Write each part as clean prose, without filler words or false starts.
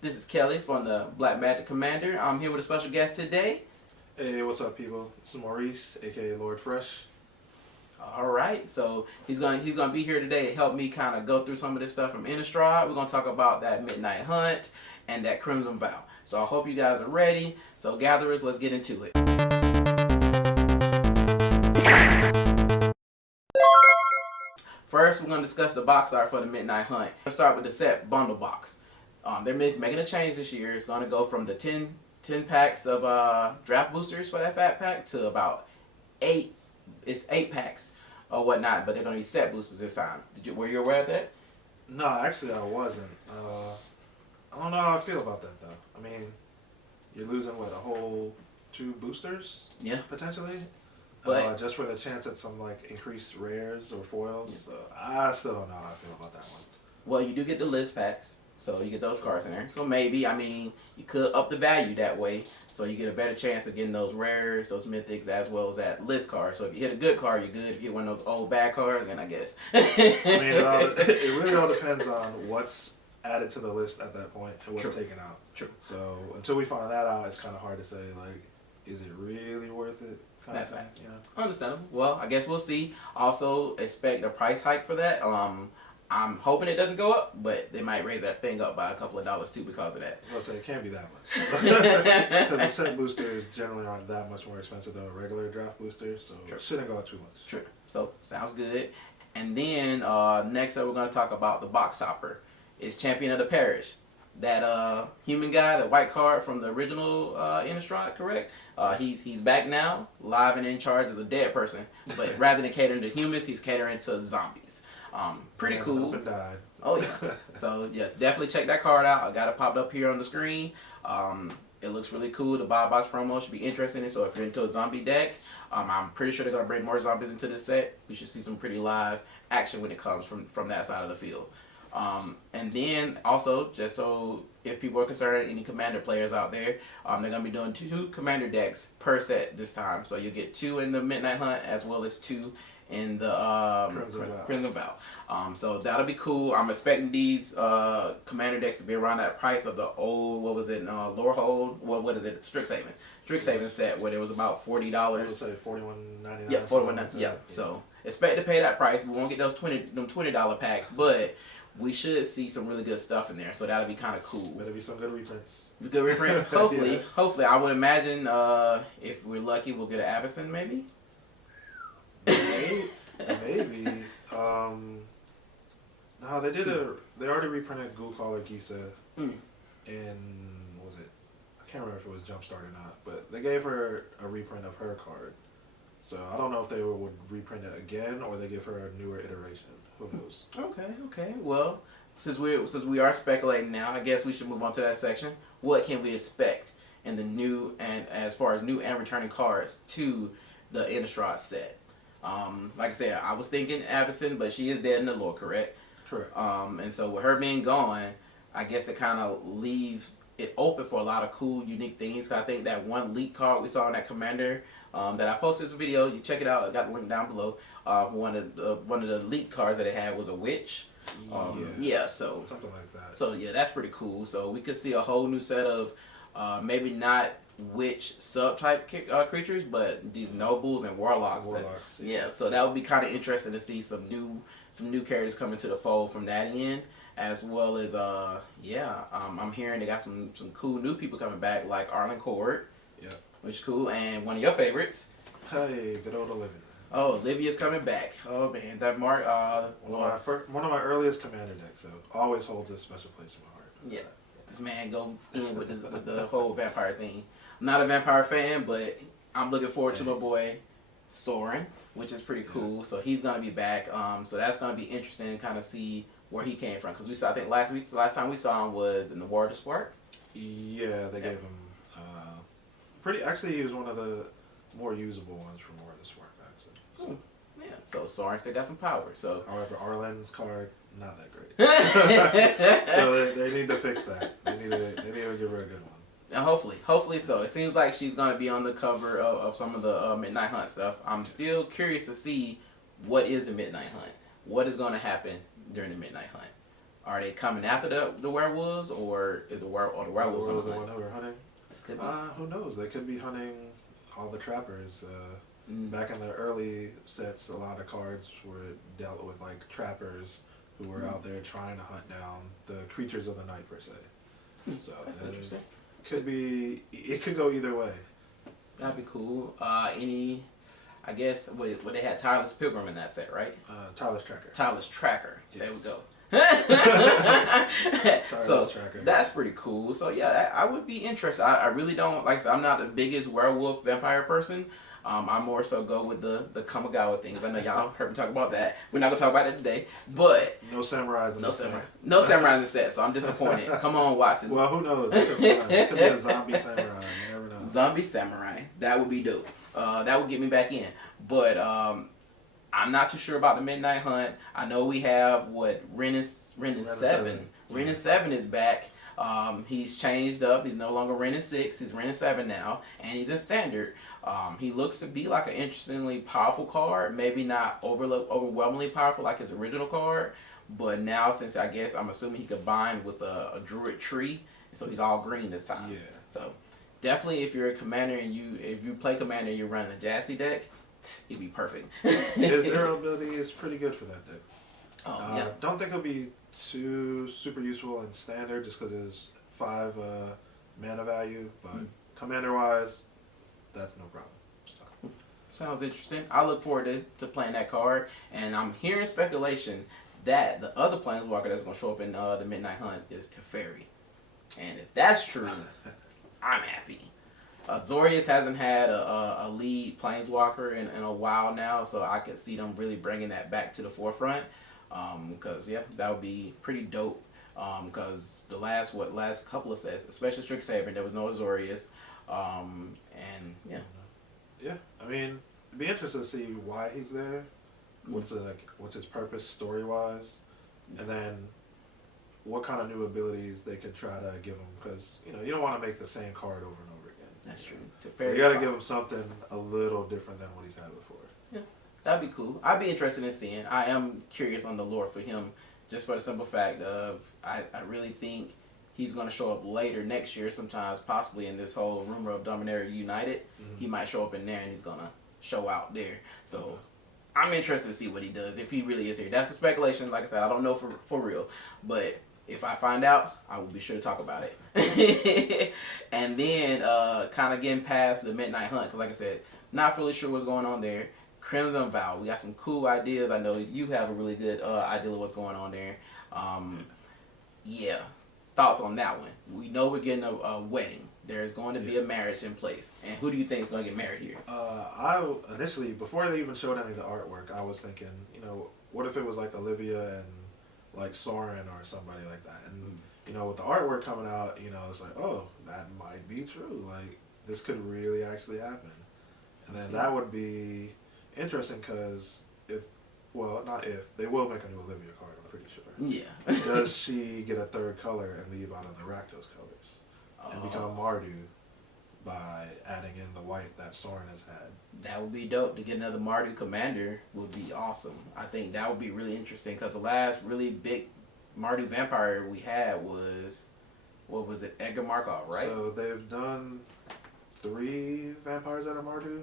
This is Kelly from the Black Magic Commander. I'm here with a special guest today. Hey, what's up, people? This is Maurice, aka Lord Fresh. All right, so he's gonna be here today to help me kind of go through some of this stuff from Innistrad. We're gonna talk about that Midnight Hunt and that Crimson Vow. So I hope you guys are ready. So gatherers, let's get into it. First, we're gonna discuss the box art for the Midnight Hunt. Let's start with the set bundle box. They're making a change this year. It's gonna go from the 10 packs of draft boosters for that fat pack to about 8. It's 8 packs or whatnot, but they're gonna be set boosters this time. Were you aware of that? No, actually, I wasn't. I don't know how I feel about that, though. I mean, you're losing, what, a whole 2 boosters? Yeah. Potentially? But just for the chance at some, like, increased rares or foils. Yeah. So I still don't know how I feel about that one. Well, you do get the list packs, so you get those cards in there. So maybe, I mean, you could up the value that way, so you get a better chance of getting those rares, those mythics, as well as that list card. So if you hit a good card, you're good. If you get one of those old bad cards, then I guess. I mean, it really all depends on what's added to the list at that point and what's True. taken out. True. So until we find that out, it's kind of hard to say, like, is it really worth it? That's right. You know? Understandable. Well, I guess we'll see. Also, expect a price hike for that. I'm hoping it doesn't go up, but they might raise that thing up by a couple of dollars too because of that. I'll say it can't be that much. Because the set boosters generally aren't that much more expensive than a regular draft booster, so True. It shouldn't go up too much. True. So, sounds good. And then, next up, we're going to talk about the box topper. It's Champion of the Parish. That human guy, the white card from the original Innistrad, correct? He's back now, live and in charge as a dead person. But rather than catering to humans, he's catering to zombies. Pretty cool. Up and died. Oh yeah. So yeah, definitely check that card out. I got it popped up here on the screen. It looks really cool. The buy box promo should be interesting. So if you're into a zombie deck, I'm pretty sure they're gonna bring more zombies into this set. We should see some pretty live action when it comes from that side of the field. And then also, just so if people are concerned, any commander players out there, they're gonna be doing 2 commander decks per set this time. So you'll get 2 in the Midnight Hunt as well as 2 in the Crimson Vow. So that'll be cool. I'm expecting these commander decks to be around that price of the old, what was it, Lorehold? What is it? Strixhaven set where it was about $40. I would say $41.99. Yeah, $41.99. Yeah. So expect to pay that price. We won't get those $20 packs, but we should see some really good stuff in there. So that'll be kind of cool. Better be some good reprints. Good reprints. Hopefully, Yeah. Hopefully, I would imagine if we're lucky, we'll get an Avacyn maybe. Maybe. No, they already reprinted Ghoul Caller Gisa in, what was it? I can't remember if it was Jumpstart or not, but they gave her a reprint of her card. So I don't know if they would reprint it again or they give her a newer iteration. Who knows? Okay. Well, since we are speculating now, I guess we should move on to that section. What can we expect in the new and as far as new and returning cards to the Innistrad set? Like I said, I was thinking Avacyn, but she is dead in the lore, correct? Correct. And so with her being gone, I guess it kind of leaves it open for a lot of cool, unique things. I think that one leak card we saw in that Commander that I posted the video, you check it out. I got the link down below. One of the leak cards that it had was a witch. So something like that. So yeah, that's pretty cool. So we could see a whole new set of maybe not witch subtype creatures, but these nobles and warlocks. So that would be kind of interesting to see some new characters coming to the fold from that end, as well as I'm hearing they got some cool new people coming back like Arlen Cord. Yeah. Which is cool, and one of your favorites. Hey, good old Olivia. Oh, Olivia's coming back. Oh man, that Mark. One of my earliest commander decks, so always holds a special place in my heart. Yeah, this man go in with the whole vampire thing. I'm not a vampire fan, but I'm looking forward to my boy Soaring, which is pretty cool. So he's gonna be back. So that's gonna be interesting to kind of see where he came from, because we saw, I think last time we saw him was in the War of the Spark. Yeah, they gave him actually he was one of the more usable ones from War of the Spark, actually. So. Yeah, so Soaring still got some power. So however, Arlen's card not that great. So they need to fix that. They need to give her a good one. And hopefully so. It seems like she's going to be on the cover of some of the Midnight Hunt stuff. I'm still curious to see what is the Midnight Hunt. What is going to happen during the Midnight Hunt? Are they coming after the werewolves, or is the werewolves was on the the hunt? one who were hunting? Could be. Who knows? They could be hunting all the trappers. Back in the early sets, a lot of cards were dealt with like trappers who were out there trying to hunt down the creatures of the night per se. So That's interesting. It could go either way. That'd be cool. I guess what they had Tyler's Pilgrim in that set, right? Tyler's Tracker. Tyler's Tracker. Yes. There we go. Tyler's Tracker. That's pretty cool. So yeah, I would be interested. I really don't, like I said, I'm not the biggest werewolf vampire person. I more so go with the Kamigawa things. I know y'all heard me talk about that. We're not gonna talk about it today, but no samurais in the set. No samurais in the set, so I'm disappointed. Come on, Watson. Well, who knows? It could be a zombie samurai. You never know. Zombie samurai. That would be dope. That would get me back in. But I'm not too sure about the Midnight Hunt. I know we have Ren 7. Ren 7 is back. He's changed up. He's no longer Ren 6. He's Ren 7 now, and he's in standard. He looks to be like an interestingly powerful card. Maybe not overwhelmingly powerful like his original card, but now since I guess I'm assuming he combined with a druid tree, so he's all green this time. Yeah. So definitely, if you're a commander and if you play commander and you're running a Jassy deck, it'd be perfect. His durability is pretty good for that deck. Yeah. Don't think it'll be too super useful in standard just because it's 5 mana value, but commander wise, that's no problem. So. Sounds interesting. I look forward to playing that card, and I'm hearing speculation that the other planeswalker that's going to show up in the Midnight Hunt is Teferi. And if that's true, I'm happy. Azorius hasn't had a lead planeswalker in a while now, so I could see them really bringing that back to the forefront. Because that would be pretty dope. Because the last couple of sets, especially Strixhaven, there was no Azorius. And yeah. Yeah, I mean, it'd be interesting to see why he's there. What's his purpose story wise, and then what kind of new abilities they could try to give him, because you don't want to make the same card over and over again. That's true. So you got to give him something a little different than what he's had before. Yeah, that'd be cool. I'd be interested in seeing. I am curious on the lore for him, just for the simple fact of I really think he's going to show up later next year, sometimes possibly in this whole rumor of Dominaria United. He might show up in there and he's going to show out there. So I'm interested to see what he does if he really is here. That's a speculation. Like I said, I don't know for real, but if I find out, I will be sure to talk about it. And then kind of getting past the Midnight Hunt, because like I said, not really sure what's going on there. Crimson Vow, we got some cool ideas. I know you have a really good idea of what's going on there. Yeah, thoughts on that one? We know we're getting a wedding. There's going to be a marriage in place. And who do you think is going to get married here? I initially, before they even showed any of the artwork, I was thinking, what if it was like Olivia and like Soren or somebody like that? And with the artwork coming out, it's like, oh, that might be true. Like, this could really actually happen. And then that would be interesting because they will make a new Olivia card, I'm pretty sure. Yeah. Does she get a third color and leave out of the Rakdos colors and become Mardu by adding in the white that Soren has had? That would be dope. To get another Mardu commander would be awesome. I think that would be really interesting because the last really big Mardu vampire we had was, what was it, Edgar Markov, right? So they've done 3 vampires that are Mardu.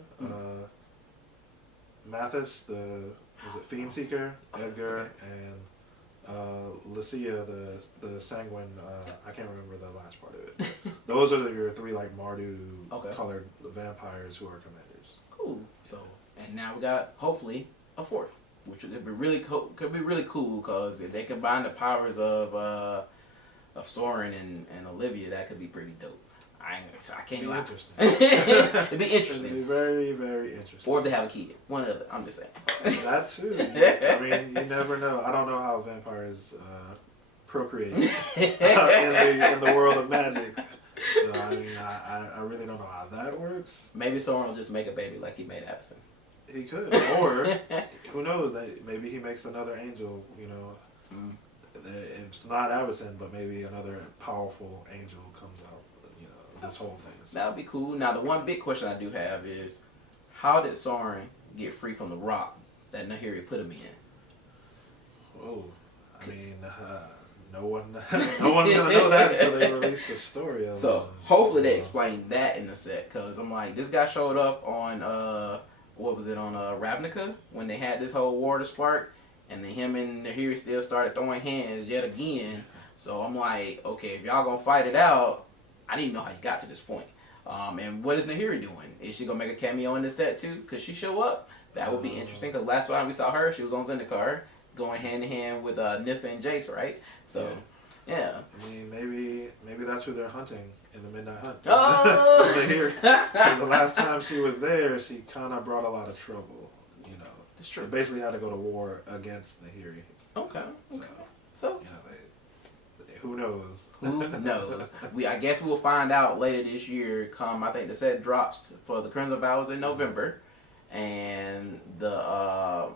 Mathis, was it Fiend Seeker, Edgar, and Lucia, the Sanguine. I can't remember the last part of it. Those are your 3 like Mardu colored vampires who are commanders. Cool. So, and now we got hopefully a 4th, which would be really cool. Could be really cool because if they combine the powers of Soren and Olivia, that could be pretty dope. I can't lie. It'd be interesting. It'd be very, very interesting. Or if they have a kid. One or the other. I'm just saying. That too. I mean, you never know. I don't know how vampires procreate in the world of magic. So, I mean, I really don't know how that works. Maybe Soren will just make a baby like he made Avison. He could. Or, who knows? Maybe he makes another angel, It's not Avison, but maybe another powerful angel comes out. This whole thing. So. That would be cool. Now, the one big question I do have is, how did Soren get free from the rock that Nahiri put him in? Oh, I mean, no one's gonna know that until they release the story of So it. hopefully they explain that in the set, cause I'm like, this guy showed up on what was it on Ravnica when they had this whole war to spark, and then him and Nahiri still started throwing hands yet again. So I'm like, okay, if y'all gonna fight it out, I didn't even know how you got to this point. And what is Nahiri doing? Is she gonna make a cameo in this set too? Could she show up? That would be interesting, because last time we saw her, she was on Zendikar, going hand in hand with Nissa and Jace, right? So, yeah. I mean, maybe that's who they're hunting in the Midnight Hunt. Oh! The last time she was there, she kind of brought a lot of trouble. You know, That's true. They basically had to go to war against Nahiri. Okay. So you know, who knows? Who knows? I guess we'll find out later this year. I think the set drops for the Crimson Vow is in November, and the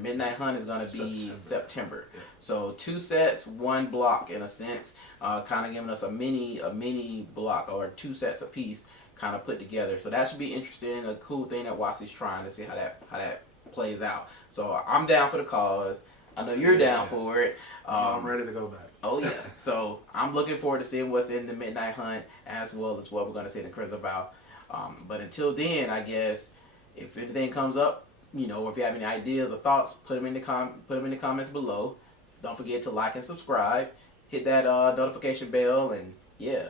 Midnight Hunt is gonna be September. Yeah. So 2 sets, 1 block in a sense, kind of giving us a mini block, or 2 sets a piece, kind of put together. So that should be interesting. A cool thing that Wasi's trying to see how that plays out. So I'm down for the cause. I know you're down for it. I'm ready to go back. Oh yeah. So I'm looking forward to seeing what's in the Midnight Hunt, as well as what we're going to see in the Crimson Vow. But until then, I guess if anything comes up, you know, or if you have any ideas or thoughts, put them in the comments below. Don't forget to like and subscribe. Hit that notification bell, and yeah,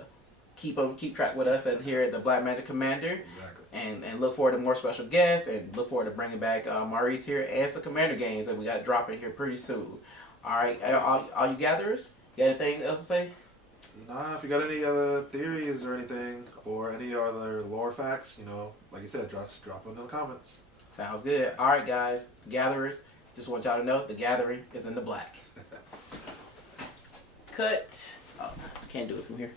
keep track with us here at the Black Magic Commander. Exactly. And look forward to more special guests, and look forward to bringing back Maurice here and some Commander games that we got dropping here pretty soon. All right, all you gatherers, you got anything else to say? Nah, if you got any other theories or anything, or any other lore facts, you know, like you said, just drop them in the comments. Sounds good. All right, guys, gatherers, just want y'all to know the gathering is in the black. Cut. Oh, can't do it from here.